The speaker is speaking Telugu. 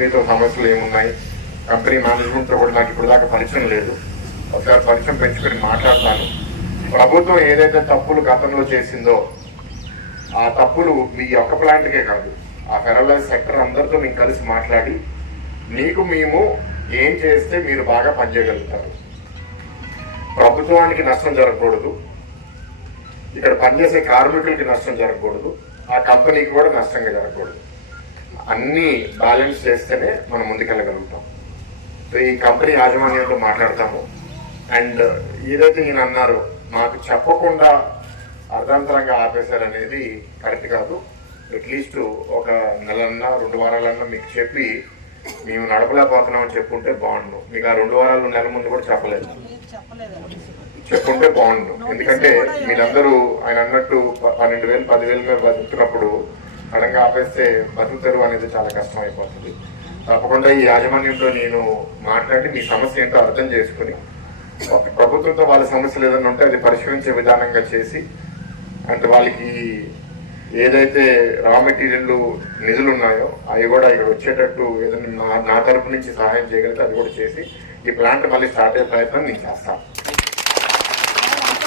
సమస్యలు ఏమున్నాయి? కంపెనీ మేనేజ్మెంట్తో కూడా నాకు ఇప్పుడు దాకా పరిచయం లేదు. ఒకసారి పరిచయం పెంచుకొని మాట్లాడతాను. ప్రభుత్వం ఏదైతే తప్పులు గతంలో చేసిందో ఆ తప్పులు మీ యొక్క ప్లాంట్కే కాదు ఆ ఫెరలైజ్ సెక్టర్ అందరితో మేము కలిసి మాట్లాడి మీకు మేము ఏం చేస్తే మీరు బాగా పనిచేయగలుగుతారు. ప్రభుత్వానికి నష్టం జరగకూడదు. ఇక్కడ పనిచేసే కార్మికులకి నష్టం జరగకూడదు. ఆ కంపెనీకి కూడా నష్టంగా జరగకూడదు. అన్నీ బ్యాలెన్స్ చేస్తేనే మనం ముందుకెళ్ళగలుగుతాం. సో ఈ కంపెనీ యాజమాన్యంతో మాట్లాడతాము. అండ్ ఏదైతే ఈయన అన్నారో మాకు చెప్పకుండా అర్ధాంతరంగా ఆపేశారనేది కరెక్ట్ కాదు. అట్లీస్ట్ ఒక నెలన్నా రెండు వారాలన్నా మీకు చెప్పి మేము నడపలేకపోతున్నామని చెప్పుంటే బాగుండు. మీకు ఆ రెండు వారాలు నెల ముందు కూడా చెప్పలేదు. చెప్పుంటే బాగుండు. ఎందుకంటే మీరందరూ ఆయన అన్నట్టు పన్నెండు వేలు పదివేలు మీద బతుకుతున్నప్పుడు సడన్గా ఆపేస్తే బతుకుతరు అనేది చాలా కష్టం అయిపోతుంది తప్పకుండా ఈ యాజమాన్యంతో నేను మాట్లాడి మీ సమస్య ఏంటో అర్థం చేసుకుని ప్రభుత్వంతో వాళ్ళ సమస్యలు ఏదైనా ఉంటే అది పరిష్కరించే విధానంగా చేసి అంటే వాళ్ళకి ఏదైతే రా మెటీరియల్ నిధులు ఉన్నాయో అవి కూడా ఇక్కడ వచ్చేటట్టు ఏదైనా నా- నా తరపు నుంచి సహాయం చేయగలిగితే అది కూడా చేసి ఈ ప్లాంట్ మళ్ళీ స్టార్ట్ అయ్యే ప్రయత్నం నేను చేస్తాను.